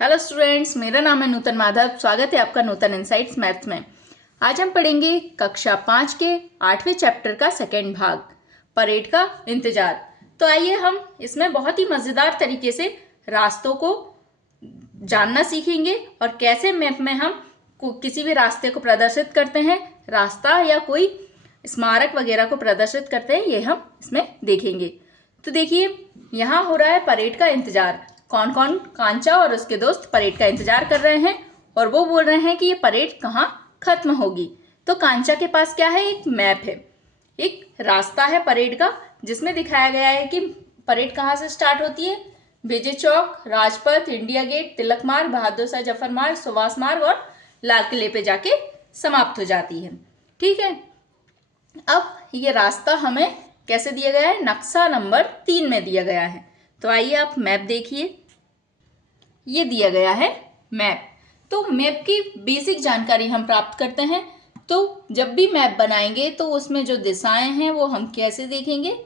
Hello students, मेरा नाम है नूतन माधव। स्वागत है आपका नूतन इनसाइट्स मैथ्स में। आज हम पढ़ेंगे कक्षा 5 के 8वें चैप्टर का सेकेंड भाग, परेड का इंतजार। तो आइए हम इसमें बहुत ही मज़ेदार तरीके से रास्तों को जानना सीखेंगे और कैसे मैप में हम किसी भी रास्ते को प्रदर्शित करते हैं, रास्ता या कोई स्मारक वगैरह को प्रदर्शित करते हैं, ये हम इसमें देखेंगे। तो देखिए, यहाँ हो रहा है परेड का इंतजार। कौन कौन? कांचा और उसके दोस्त परेड का इंतजार कर रहे हैं और वो बोल रहे हैं कि ये परेड कहाँ खत्म होगी। तो कांचा के पास क्या है? एक मैप है, एक रास्ता है परेड का, जिसमें दिखाया गया है कि परेड कहाँ से स्टार्ट होती है। विजय चौक, राजपथ, इंडिया गेट, तिलक मार्ग, बहादुर शाह जफर मार्ग, सुभाष मार्ग और लाल किले पे जाके समाप्त हो जाती है। ठीक है, अब ये रास्ता हमें कैसे दिया गया है? नक्शा नंबर 3 में दिया गया है। तो आइए आप मैप देखिए, ये दिया गया है मैप। तो मैप की बेसिक जानकारी हम प्राप्त करते हैं। तो जब भी मैप बनाएंगे तो उसमें जो दिशाएं हैं वो हम कैसे देखेंगे?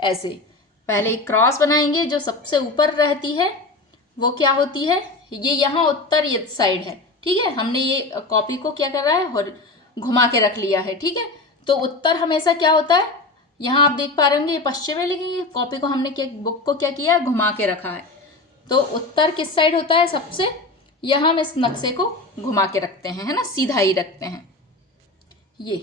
ऐसे पहले एक क्रॉस बनाएंगे, जो सबसे ऊपर रहती है वो क्या होती है? ये यहाँ उत्तर ये साइड है। ठीक है, हमने ये कॉपी को क्या कर रहा है और घुमा के रख लिया है। ठीक है, तो उत्तर हमेशा क्या होता है? यहाँ आप देख पा रहे होंगे ये पश्चिम है, लेकिन ये कॉपी को हमने क्या, बुक को क्या किया है? घुमा के रखा है। तो उत्तर किस साइड होता है सबसे? यहाँ हम इस नक्शे को घुमा के रखते हैं, है ना, सीधा ही रखते हैं ये।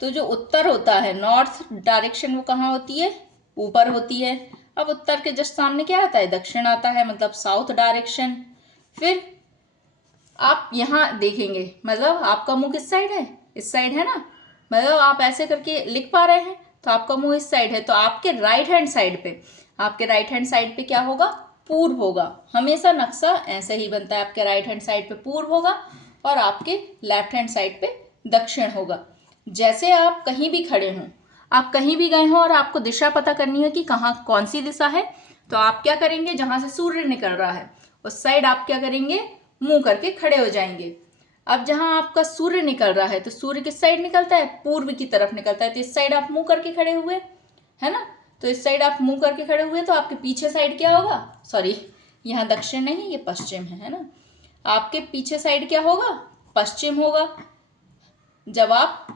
तो जो उत्तर होता है, नॉर्थ डायरेक्शन, वो कहाँ होती है? ऊपर होती है। अब उत्तर के जस्ट सामने क्या आता है? दक्षिण आता है, मतलब साउथ डायरेक्शन। फिर आप यहाँ देखेंगे, मतलब आपका मुंह किस साइड है? इस साइड है ना, मतलब आप ऐसे करके लिख पा रहे हैं तो आपका मुंह इस साइड है। तो आपके राइट हैंड साइड पे, आपके राइट हैंड साइड पे क्या होगा? पूर्व होगा। हमेशा नक्शा ऐसे ही बनता है, आपके राइट हैंड साइड पे पूर्व होगा और आपके लेफ्ट हैंड साइड पे दक्षिण होगा। जैसे आप कहीं भी खड़े हों, आप कहीं भी गए हों और आपको दिशा पता करनी है कि कहाँ कौन सी दिशा है, तो आप क्या करेंगे? जहाँ से सूर्य निकल रहा है उस साइड आप क्या करेंगे? मुंह करके खड़े हो जाएंगे। अब जहाँ आपका सूर्य निकल रहा है तो सूर्य किस साइड निकलता है? पूर्व की तरफ निकलता है। तो इस साइड आप मुंह करके खड़े हुए, है ना, तो इस साइड आप मुंह करके खड़े हुए, तो आपके पीछे साइड क्या होगा? सॉरी, यहाँ दक्षिण नहीं, ये पश्चिम है ना। आपके पीछे साइड क्या होगा? पश्चिम होगा। जब आप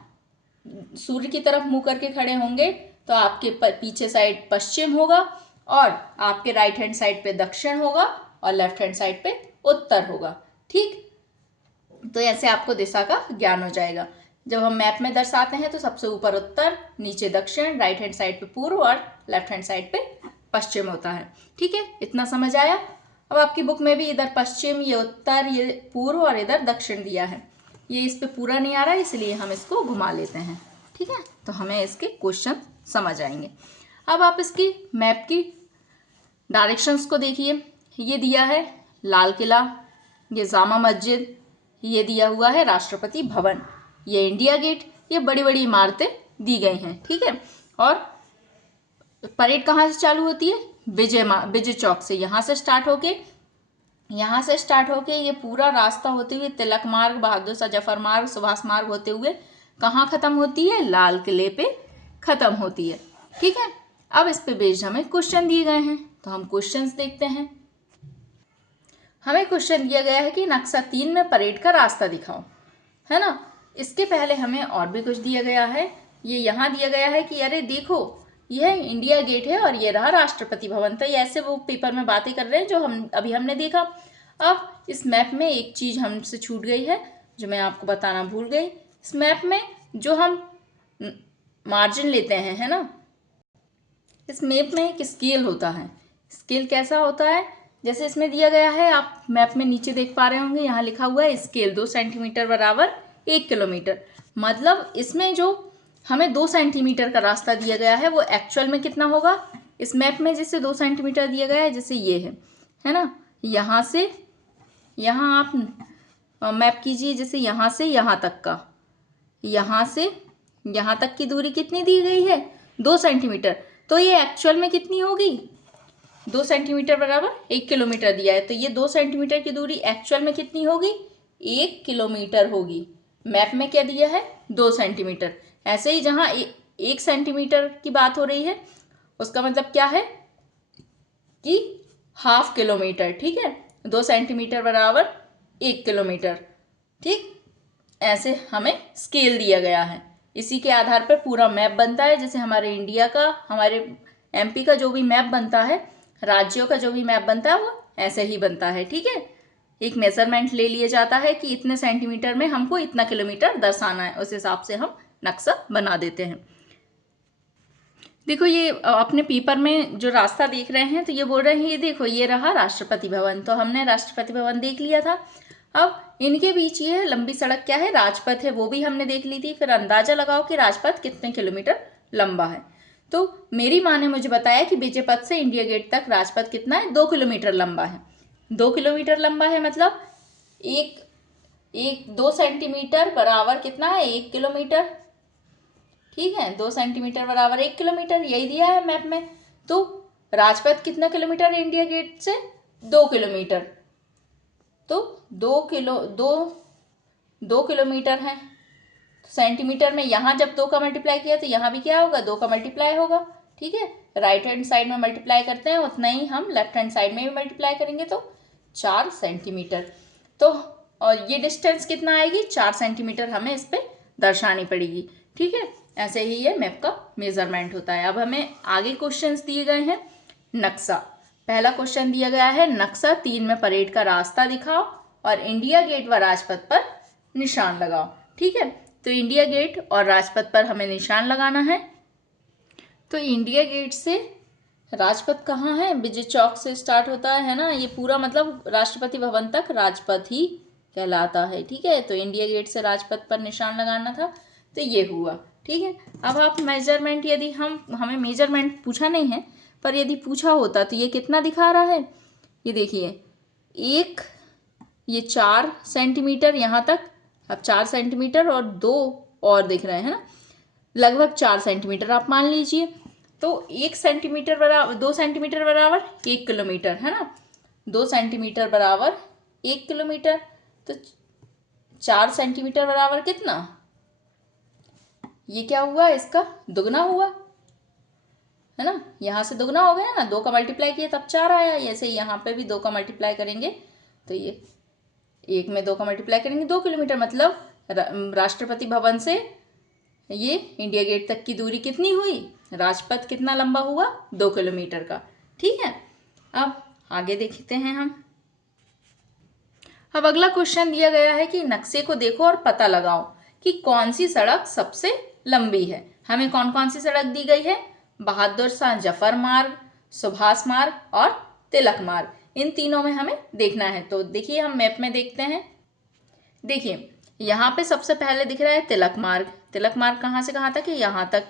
सूर्य की तरफ मुंह करके खड़े होंगे तो आपके पीछे साइड पश्चिम होगा और आपके राइट हैंड साइड पे दक्षिण होगा और लेफ्ट हैंड साइड पे उत्तर होगा। ठीक, तो ऐसे आपको दिशा का ज्ञान हो जाएगा। जब हम मैप में दर्शाते हैं तो सबसे ऊपर उत्तर, नीचे दक्षिण, राइट हैंड साइड पे पूर्व और लेफ्ट हैंड साइड पे पश्चिम होता है। ठीक है, इतना समझ आया? अब आपकी बुक में भी इधर पश्चिम, ये उत्तर, ये पूर्व और इधर दक्षिण दिया है। ये इस पे पूरा नहीं आ रहा है, इसलिए हम इसको घुमा लेते हैं। ठीक है, तो हमें इसके क्वेश्चन समझ आएंगे। अब आप इसकी मैप की डायरेक्शंस को देखिए। ये दिया है लाल किला, ये जामा मस्जिद, ये दिया हुआ है राष्ट्रपति भवन, ये इंडिया गेट, ये बड़ी बड़ी इमारतें दी गई हैं। ठीक है, और परेड कहाँ से चालू होती है? विजय चौक से। यहाँ से स्टार्ट होके ये पूरा रास्ता होते हुए तिलक मार्ग, बहादुर शाह जफर मार्ग, सुभाष मार्ग होते हुए कहाँ खत्म होती है? लाल किले पे खत्म होती है। ठीक है, अब इस पे बेस्ड हमें क्वेश्चन दिए गए हैं, तो हम क्वेश्चंस देखते हैं। हमें क्वेश्चन दिया गया है कि नक्शा 3 में परेड का रास्ता दिखाओ, है ना। इसके पहले हमें और भी कुछ दिया गया है। ये यहाँ दिया गया है कि अरे देखो, यह इंडिया गेट है और ये रहा राष्ट्रपति भवन। तो ये ऐसे वो पेपर में बातें कर रहे हैं जो हमने देखा। अब इस मैप में एक चीज़ हमसे छूट गई है, जो मैं आपको बताना भूल गई। इस मैप में जो हम मार्जिन लेते हैं, है ना, इस मैप में एक स्केल होता है। स्केल कैसा होता है? जैसे इसमें दिया गया है, आप मैप में नीचे देख पा रहे होंगे, यहाँ लिखा हुआ है स्केल 2 सेंटीमीटर बराबर 1 किलोमीटर। मतलब इसमें जो हमें 2 सेंटीमीटर का रास्ता दिया गया है वो एक्चुअल में कितना होगा? इस मैप में जैसे 2 सेंटीमीटर दिया गया है, जैसे ये है ना, यहाँ से यहाँ आप मैप कीजिए, जैसे यहाँ से यहाँ तक का, यहाँ से यहाँ तक की दूरी कितनी दी गई है? 2 सेंटीमीटर। तो ये एक्चुअल में कितनी होगी? 2 सेंटीमीटर बराबर 1 किलोमीटर दिया है, तो ये 2 सेंटीमीटर की दूरी एक्चुअल में कितनी होगी? 1 किलोमीटर होगी। मैप में क्या दिया है? 2 सेंटीमीटर। ऐसे ही जहाँ 1 सेंटीमीटर की बात हो रही है, उसका मतलब क्या है कि ½ किलोमीटर। ठीक है, 2 सेंटीमीटर बराबर 1 किलोमीटर। ठीक, ऐसे हमें स्केल दिया गया है। इसी के आधार पर पूरा मैप बनता है। जैसे हमारे इंडिया का, हमारे एमपी का जो भी मैप बनता है, राज्यों का जो भी मैप बनता है, वो ऐसे ही बनता है। ठीक है, एक मेजरमेंट ले लिया जाता है कि इतने सेंटीमीटर में हमको इतना किलोमीटर दर्शाना है, उस हिसाब से हम नक्शा बना देते हैं। देखो ये अपने पेपर में जो रास्ता देख रहे हैं, तो ये बोल रहे हैं ये देखो ये रहा राष्ट्रपति भवन। तो हमने राष्ट्रपति भवन देख लिया था। अब इनके बीच ये लंबी सड़क क्या है, राजपथ है, वो भी हमने देख ली थी। फिर अंदाजा लगाओ कि राजपथ कितने किलोमीटर लंबा है। तो मेरी माँ ने मुझे बताया कि विजय पथ से इंडिया गेट तक राजपथ कितना है, 2 किलोमीटर लंबा है। 2 किलोमीटर लंबा है मतलब 2 सेंटीमीटर बराबर कितना है, 1 किलोमीटर। ठीक है, 2 सेंटीमीटर बराबर 1 किलोमीटर, यही दिया है मैप में। तो राजपथ कितना किलोमीटर है इंडिया गेट से, 2 किलोमीटर। तो 2 किलोमीटर है। सेंटीमीटर में यहाँ जब 2 का मल्टीप्लाई किया तो यहाँ भी क्या होगा, 2 का मल्टीप्लाई होगा। ठीक है, राइट हैंड साइड में मल्टीप्लाई करते हैं उतना ही हम लेफ्ट हैंड साइड में भी मल्टीप्लाई करेंगे तो 4 सेंटीमीटर। तो और ये डिस्टेंस कितना आएगी, 4 सेंटीमीटर हमें इस पर दर्शानी पड़ेगी। ठीक है, ऐसे ही ये मैप का मेजरमेंट होता है। अब हमें आगे क्वेश्चंस दिए गए हैं। नक्शा, पहला क्वेश्चन दिया गया है, नक्शा 3 में परेड का रास्ता दिखाओ और इंडिया गेट व राजपथ पर निशान लगाओ। ठीक है, तो इंडिया गेट और राजपथ पर हमें निशान लगाना है। तो इंडिया गेट से राजपथ कहाँ है, विजय चौक से स्टार्ट होता है ना, ये पूरा मतलब राष्ट्रपति भवन तक राजपथ ही कहलाता है। ठीक है, तो इंडिया गेट से राजपथ पर निशान लगाना था, तो ये हुआ। ठीक है, अब आप मेजरमेंट, यदि हमें मेजरमेंट पूछा नहीं है, पर यदि पूछा होता तो ये कितना दिखा रहा है, ये देखिए ये 4 सेंटीमीटर यहाँ तक, अब 4 सेंटीमीटर और 2 और दिख रहे हैं ना, लगभग 4 सेंटीमीटर आप मान लीजिए। तो 1 सेंटीमीटर बराबर 2 सेंटीमीटर बराबर 1 किलोमीटर है ना, 2 सेंटीमीटर बराबर 1 किलोमीटर। तो 4 सेंटीमीटर बराबर कितना, ये क्या हुआ, इसका दुगना हुआ है ना, यहाँ से दुगना हो गया ना, 2 का मल्टीप्लाई किया तब 4 आया। ऐसे यहाँ पे भी 2 का मल्टीप्लाई करेंगे तो ये 1 में 2 का मल्टीप्लाई करेंगे 2 किलोमीटर। मतलब राष्ट्रपति भवन से ये इंडिया गेट तक की दूरी कितनी हुई, राजपथ कितना लंबा हुआ, 2 किलोमीटर का। ठीक है, अब आगे देखते हैं हम। अब अगला क्वेश्चन दिया गया है कि नक्शे को देखो और पता लगाओ कि कौन सी सड़क सबसे लंबी है। हमें कौन कौन सी सड़क दी गई है, बहादुर शाह जफर मार्ग, सुभाष मार्ग और तिलक मार्ग, इन तीनों में हमें देखना है। तो देखिए हम मैप में देखते हैं। देखिए यहाँ पे सबसे पहले दिख रहा है तिलक मार्ग। तिलक मार्ग कहाँ से कहाँ तक है, यहाँ तक।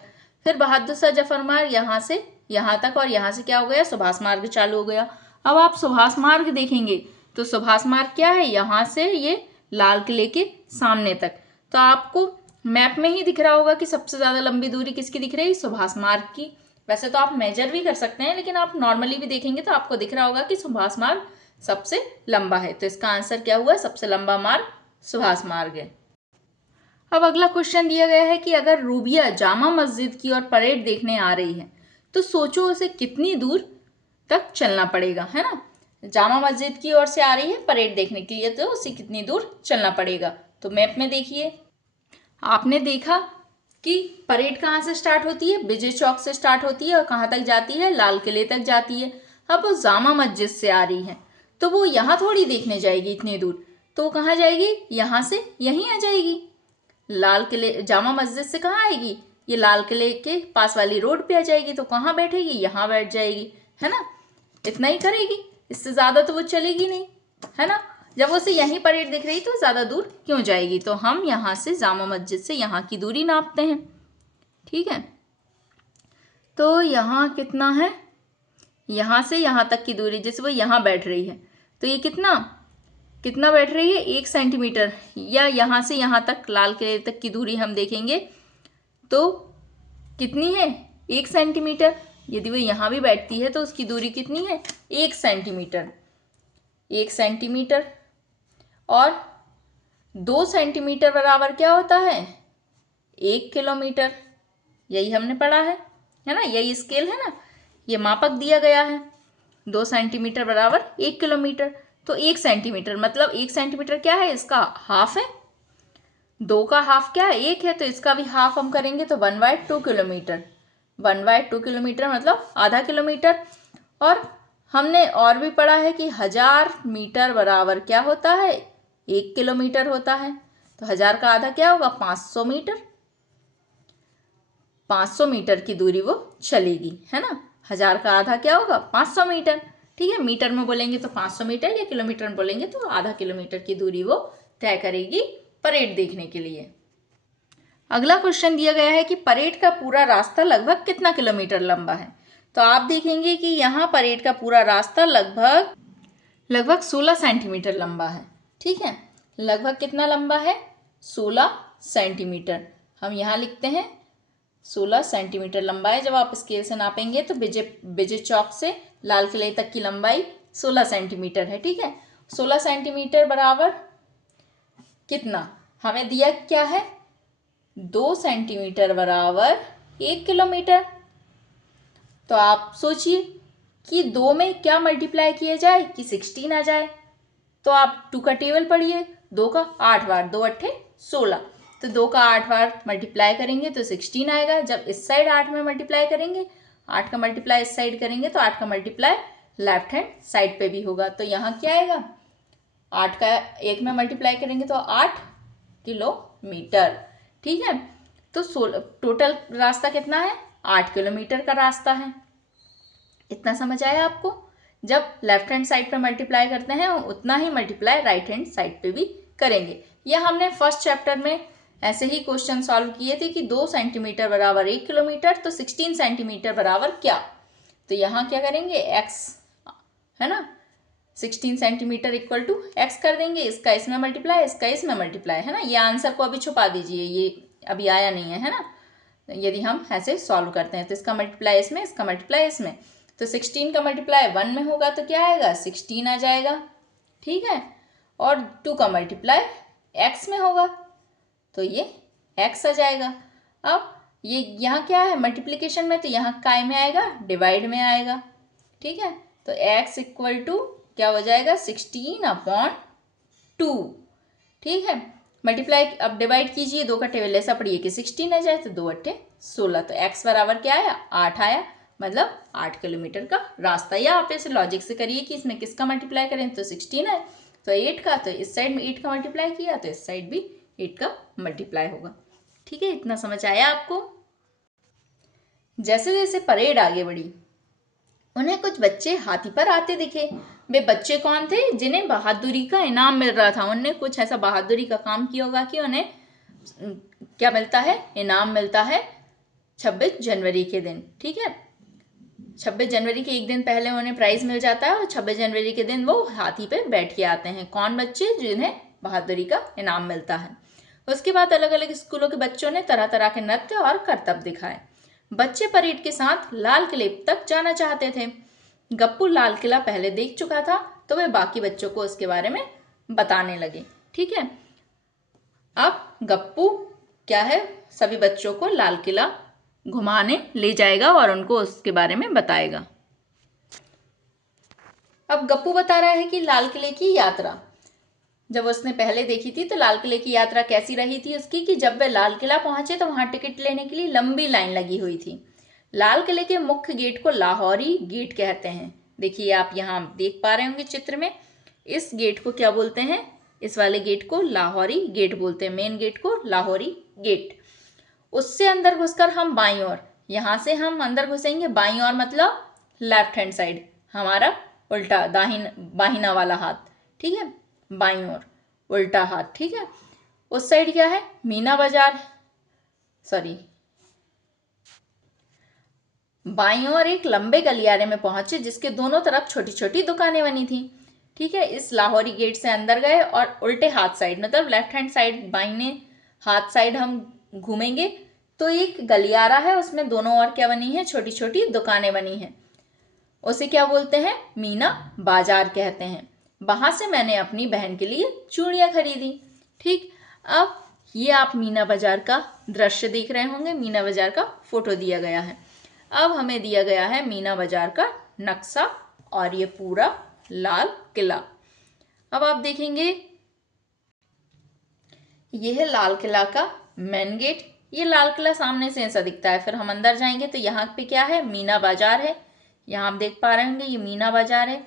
फिर बहादुर शाह जफर मार्ग यहाँ से यहाँ तक, और यहाँ से क्या हो गया, सुभाष मार्ग चालू हो गया। अब आप सुभाष मार्ग देखेंगे तो सुभाष मार्ग क्या है, यहाँ से ये लाल किले के सामने तक। तो आपको मैप में ही दिख रहा होगा कि सबसे ज़्यादा लंबी दूरी किसकी दिख रही है, सुभाष मार्ग की। वैसे तो आप मेजर भी कर सकते हैं, लेकिन आप नॉर्मली भी देखेंगे तो आपको दिख रहा होगा कि सुभाष मार्ग सबसे लंबा है। तो इसका आंसर क्या हुआ, सबसे लंबा मार्ग सुभाष मार्ग है। अब अगला क्वेश्चन दिया गया है कि अगर रूबिया जामा मस्जिद की ओर परेड देखने आ रही है तो सोचो उसे कितनी दूर तक चलना पड़ेगा, है ना। जामा मस्जिद की ओर से आ रही है परेड देखने के लिए, तो उसे कितनी दूर चलना पड़ेगा। तो मैप में देखिए, आपने देखा कि परेड कहाँ से स्टार्ट होती है, विजय चौक से स्टार्ट होती है और कहाँ तक जाती है, लाल किले तक जाती है। अब वो जामा मस्जिद से आ रही है तो वो यहाँ थोड़ी देखने जाएगी इतनी दूर, तो वो कहाँ जाएगी, यहाँ से यहीं आ जाएगी। लाल किले, जामा मस्जिद से कहाँ आएगी, ये लाल किले के पास वाली रोड पे आ जाएगी। तो कहाँ बैठेगी, यहाँ बैठ जाएगी, है ना। इतना ही करेगी, इससे ज़्यादा तो वो चलेगी नहीं, है ना। जब उसे यहीं परेड दिख रही तो ज़्यादा दूर क्यों जाएगी। तो हम यहाँ से जामा मस्जिद से यहाँ की दूरी नापते हैं। ठीक है, तो यहाँ कितना है, यहाँ से यहाँ तक की दूरी, जैसे वो यहाँ बैठ रही है तो ये कितना बैठ रही है, 1 सेंटीमीटर। या यहाँ से यहाँ तक लाल किले तक की दूरी हम देखेंगे तो कितनी है, 1 सेंटीमीटर। यदि वो यहाँ भी बैठती है तो उसकी दूरी कितनी है, 1 सेंटीमीटर। 1 सेंटीमीटर और 2 सेंटीमीटर बराबर क्या होता है, 1 किलोमीटर। यही हमने पढ़ा है ना, यही स्केल है ना, ये मापक दिया गया है। 2 सेंटीमीटर बराबर 1 किलोमीटर। तो 1 सेंटीमीटर, मतलब 1 सेंटीमीटर क्या है, इसका हाफ है। 2 का हाफ क्या है, 1 है, तो इसका भी हाफ हम करेंगे तो 1/2 किलोमीटर। 1/2 किलोमीटर मतलब आधा किलोमीटर। और हमने और भी पढ़ा है कि 1000 मीटर बराबर क्या होता है, 1 किलोमीटर होता है। तो 1000 का आधा क्या होगा, 500 मीटर। 500 मीटर की दूरी वो चलेगी, है ना। 1000 का आधा क्या होगा, 500 मीटर। ठीक है, मीटर में बोलेंगे तो 500 मीटर, या किलोमीटर में बोलेंगे तो आधा किलोमीटर की दूरी वो तय करेगी परेड देखने के लिए। अगला क्वेश्चन दिया गया है कि परेड का पूरा रास्ता लगभग कितना किलोमीटर लंबा है। तो आप देखेंगे कि यहाँ परेड का पूरा रास्ता लगभग 16 सेंटीमीटर लंबा है। ठीक है, लगभग कितना लंबा है, 16 सेंटीमीटर। हम यहाँ लिखते हैं 16 सेंटीमीटर लंबा है। जब आप स्केल से नापेंगे तो विजय चौक से लाल किले तक की लंबाई 16 सेंटीमीटर है। ठीक है, 16 सेंटीमीटर बराबर कितना हमें दिया, क्या है, 2 सेंटीमीटर बराबर 1 किलोमीटर। तो आप सोचिए कि 2 में क्या मल्टीप्लाई किया जाए कि 16 आ जाए। तो आप 2 का टेबल पढ़िए, 2 का 8 बार, 2 8 16। तो 2 का 8 बार मल्टीप्लाई करेंगे तो 16 आएगा। जब इस साइड 8 में मल्टीप्लाई करेंगे, 8 का मल्टीप्लाई इस साइड करेंगे तो 8 का मल्टीप्लाई लेफ्ट हैंड साइड पे भी होगा। तो यहाँ क्या आएगा, 8 का 1 में मल्टीप्लाई करेंगे तो 8 किलोमीटर। ठीक है, तो टोटल रास्ता कितना है, 8 किलोमीटर का रास्ता है। इतना समझ आया आपको। जब लेफ्ट हैंड साइड पे मल्टीप्लाई करते हैं उतना ही मल्टीप्लाई राइट हैंड साइड पे भी करेंगे। यह हमने फर्स्ट चैप्टर में ऐसे ही क्वेश्चन सॉल्व किए थे कि 2 सेंटीमीटर बराबर 1 किलोमीटर, तो 16 सेंटीमीटर बराबर क्या। तो यहाँ क्या करेंगे, x है ना, 16 सेंटीमीटर इक्वल टू x कर देंगे। इसका इसमें मल्टीप्लाई, इसका इसमें मल्टीप्लाई, है ना। ये आंसर को अभी छुपा दीजिए, ये अभी आया नहीं है ना। यदि हम ऐसे सॉल्व करते हैं तो इसका मल्टीप्लाई इसमें, इसका मल्टीप्लाई इसमें, तो 16 का मल्टीप्लाई 1 में होगा तो क्या आएगा, 16 आ जाएगा। ठीक है, और 2 का मल्टीप्लाई x में होगा तो ये x आ जाएगा। अब ये यहाँ क्या है, मल्टीप्लिकेशन में, तो यहाँ काय में आएगा, डिवाइड में आएगा। ठीक है, तो x इक्वल टू क्या हो जाएगा, 16/2। ठीक है, मल्टीप्लाई अब डिवाइड कीजिए, 2 का टेबल ऐसा पढ़िए कि 16 आ जाए, तो 2 8 16। तो x बराबर क्या आया, 8 आया, मतलब 8 किलोमीटर का रास्ता। या आप ऐसे लॉजिक से करिए कि इसमें किसका मल्टीप्लाई करें, तो 16 है तो 8 का, तो इस साइड में 8 का मल्टीप्लाई किया तो इस साइड भी 8 का मल्टीप्लाई होगा। ठीक है, इतना समझ आया आपको। जैसे जैसे परेड आगे बढ़ी, उन्हें कुछ बच्चे हाथी पर आते दिखे। वे बच्चे कौन थे, जिन्हें बहादुरी का इनाम मिल रहा था। उन्होंने कुछ ऐसा बहादुरी का काम किया होगा कि उन्हें क्या मिलता है, इनाम मिलता है 26 जनवरी के दिन। ठीक है, 26 जनवरी के एक दिन पहले उन्हें प्राइज मिल जाता है और 26 जनवरी के दिन वो हाथी पे बैठ के आते हैं। कौन बच्चे, जिन्हें बहादुरी का इनाम मिलता है। उसके बाद अलग अलग स्कूलों के बच्चों ने तरह तरह के नृत्य और करतब दिखाए। बच्चे परेड के साथ लाल किले तक जाना चाहते थे। गप्पू लाल किला पहले देख चुका था तो वे बाकी बच्चों को उसके बारे में बताने लगे। ठीक है, अब गप्पू क्या है, सभी बच्चों को लाल किला घुमाने ले जाएगा और उनको उसके बारे में बताएगा। अब गप्पू बता रहा है कि लाल किले की यात्रा जब उसने पहले देखी थी तो लाल किले की यात्रा कैसी रही थी उसकी, कि जब वे लाल किला पहुंचे तो वहां टिकट लेने के लिए लंबी लाइन लगी हुई थी। लाल किले के मुख्य गेट को लाहौरी गेट कहते हैं। देखिए आप यहाँ देख पा रहे होंगे चित्र में, इस गेट को क्या बोलते हैं, इस वाले गेट को लाहौरी गेट बोलते हैं, मेन गेट को लाहौरी गेट। उससे अंदर घुसकर हम बाईं ओर, यहाँ से हम अंदर घुसेंगे बाईं ओर मतलब लेफ्ट हैंड साइड, हमारा उल्टा बाहिना वाला हाथ। ठीक है, बाईं ओर उल्टा हाथ। ठीक है, उस साइड क्या है, मीना बाजार, सॉरी बाईं ओर एक लंबे गलियारे में पहुंचे जिसके दोनों तरफ छोटी छोटी दुकानें बनी थी। ठीक है, इस लाहौरी गेट से अंदर गए और उल्टे हाथ साइड मतलब लेफ्ट हैंड साइड, बाईने हाथ साइड हम घूमेंगे तो एक गलियारा है, उसमें दोनों ओर क्या बनी है, छोटी छोटी दुकानें बनी हैं। उसे क्या बोलते हैं, मीना बाजार कहते हैं। वहां से मैंने अपनी बहन के लिए चूड़ियां खरीदी। ठीक, अब ये आप मीना बाजार का दृश्य देख रहे होंगे, मीना बाजार का फोटो दिया गया है। अब हमें दिया गया है मीना बाजार का नक्शा और ये पूरा लाल किला। अब आप देखेंगे ये है लाल किला का मेन गेट। ये लाल किला सामने से ऐसा दिखता है। फिर हम अंदर जाएंगे तो यहाँ पे क्या है, मीना बाजार है। यहाँ आप देख पा रहे होंगे ये मीना बाजार है।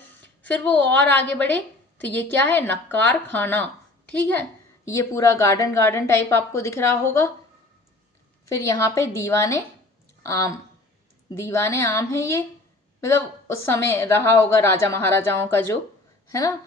फिर वो और आगे बढ़े तो ये क्या है, नक्कार खाना। ठीक है, ये पूरा गार्डन गार्डन टाइप आपको दिख रहा होगा। फिर यहाँ पे दीवाने आम, दीवाने आम है ये, मतलब उस समय रहा होगा राजा महाराजाओं का जो है ना।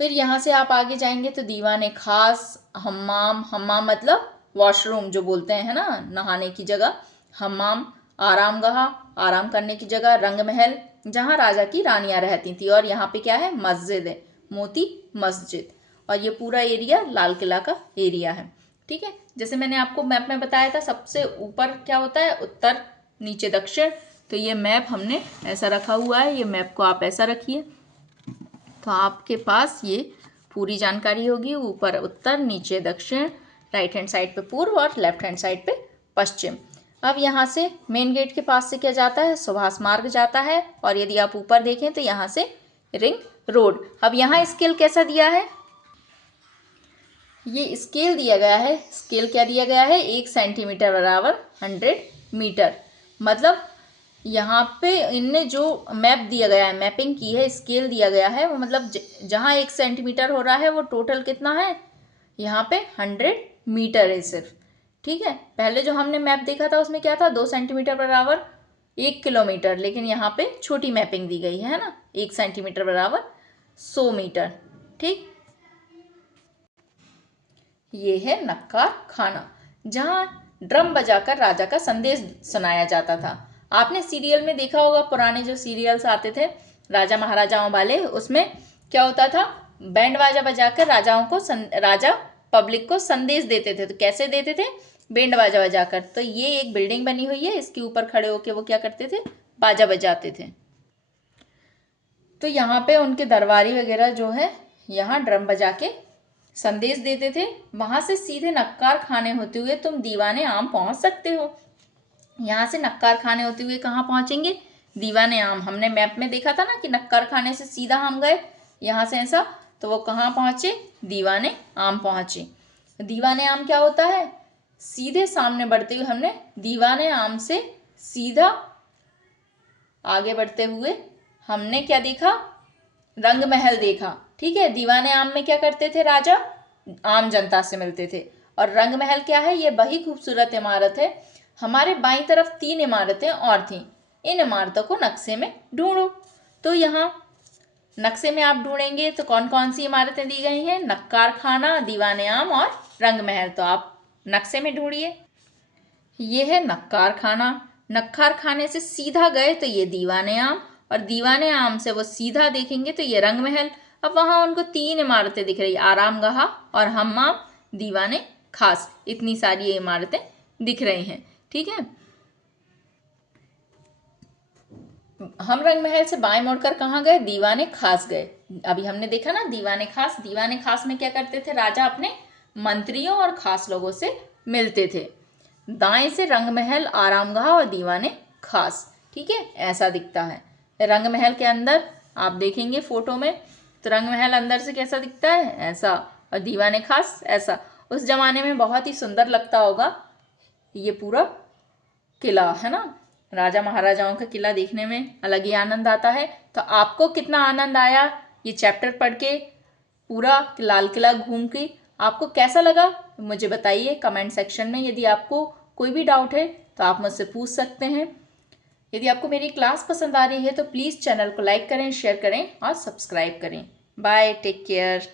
फिर यहाँ से आप आगे जाएंगे तो दीवाने खास, हम्माम, हम्माम मतलब वॉशरूम जो बोलते हैं, है ना, नहाने की जगह, हम्माम, आरामगाह, आराम करने की जगह, रंग महल जहाँ राजा की रानियां रहती थी, और यहाँ पे क्या है, मस्जिद है, मोती मस्जिद। और ये पूरा एरिया लाल किला का एरिया है। ठीक है, जैसे मैंने आपको मैप में बताया था, सबसे ऊपर क्या होता है, उत्तर, नीचे दक्षिण। तो ये मैप हमने ऐसा रखा हुआ है, ये मैप को आप ऐसा रखिए तो आपके पास ये पूरी जानकारी होगी। ऊपर उत्तर, नीचे दक्षिण, राइट हैंड साइड पे पूर्व और लेफ्ट हैंड साइड पे पश्चिम। अब यहाँ से मेन गेट के पास से क्या जाता है, सुभाष मार्ग जाता है। और यदि आप ऊपर देखें तो यहाँ से रिंग रोड। अब यहाँ स्केल कैसा दिया है, ये स्केल दिया गया है। स्केल क्या दिया गया है, 1 सेंटीमीटर बराबर 100 मीटर। मतलब यहाँ पे इनने जो मैप दिया गया है, मैपिंग की है, स्केल दिया गया है, वो मतलब जहाँ 1 सेंटीमीटर हो रहा है वो टोटल कितना है, यहाँ पे 100 मीटर है सिर्फ। ठीक है, पहले जो हमने मैप देखा था उसमें क्या था, 2 सेंटीमीटर बराबर 1 किलोमीटर, लेकिन यहाँ पे छोटी मैपिंग दी गई है ना, 1 सेंटीमीटर बराबर 100 मीटर। ठीक, ये है नक्कार खाना, जहाँ ड्रम बजाकर राजा का संदेश सुनाया जाता था। आपने सीरियल में देखा होगा, पुराने जो सीरियल्स आते थे राजा महाराजाओं वाले, उसमें क्या होता था, बैंड बाजा बजाकर राजाओं को राजा पब्लिक को संदेश देते थे। तो कैसे देते थे, बैंड बाजा बजाकर। तो ये एक बिल्डिंग बनी हुई है, इसके ऊपर खड़े होकर वो क्या करते थे, बाजा बजाते थे। तो यहाँ पे उनके दरबारी वगैरह जो है यहाँ ड्रम बजा के संदेश देते थे। वहां से सीधे नक्कार खाने होते हुए तुम दीवाने आम पहुंच सकते हो। यहाँ से नक्कार खाने होते हुए कहाँ पहुंचेंगे, दीवाने आम। हमने मैप में देखा था ना कि नक्कार खाने से सीधा हम गए यहाँ से ऐसा, तो वो कहाँ पहुंचे, दीवाने आम पहुंचे। दीवाने आम क्या होता है, सीधे सामने बढ़ते हुए हमने दीवाने आम से सीधा आगे बढ़ते हुए हमने क्या देखा, रंग महल देखा। ठीक है, दीवाने आम में क्या करते थे, राजा आम जनता से मिलते थे। और रंग महल क्या है, ये वही खूबसूरत इमारत है। हमारे बाईं तरफ 3 इमारतें और थीं। इन इमारतों को नक्शे में ढूंढो। तो यहाँ नक्शे में आप ढूंढेंगे तो कौन कौन सी इमारतें दी गई हैं, नक्कार खाना, दीवाने आम और रंग महल। तो आप नक्शे में ढूंढिए। ये है नक्कार खाना। नक्कार खाने से सीधा गए तो ये दीवाने आम, और दीवाने आम से वो सीधा देखेंगे तो ये रंग महल। अब वहां उनको 3 इमारतें दिख रही, आरामगाह और हम्माम, दीवाने खास, इतनी सारी ये इमारतें दिख रही हैं। ठीक है, हम रंग महल से बाएं मुड़कर कहाँ गए, दीवाने खास गए। अभी हमने देखा ना दीवाने खास। दीवाने खास में क्या करते थे, राजा अपने मंत्रियों और खास लोगों से मिलते थे। दाएं से रंग महल, आरामगाह और दीवाने खास। ठीक है, ऐसा दिखता है। रंग महल के अंदर आप देखेंगे फोटो में, तो रंग महल अंदर से कैसा दिखता है, ऐसा, और दीवाने खास ऐसा। उस जमाने में बहुत ही सुंदर लगता होगा ये पूरा किला, है ना। राजा महाराजाओं का किला देखने में अलग ही आनंद आता है। तो आपको कितना आनंद आया ये चैप्टर पढ़ के, पूरा लाल किला घूम के, आपको कैसा लगा मुझे बताइए कमेंट सेक्शन में। यदि आपको कोई भी डाउट है तो आप मुझसे पूछ सकते हैं। यदि आपको मेरी क्लास पसंद आ रही है तो प्लीज़ चैनल को लाइक करें, शेयर करें और सब्सक्राइब करें। Bye, take care.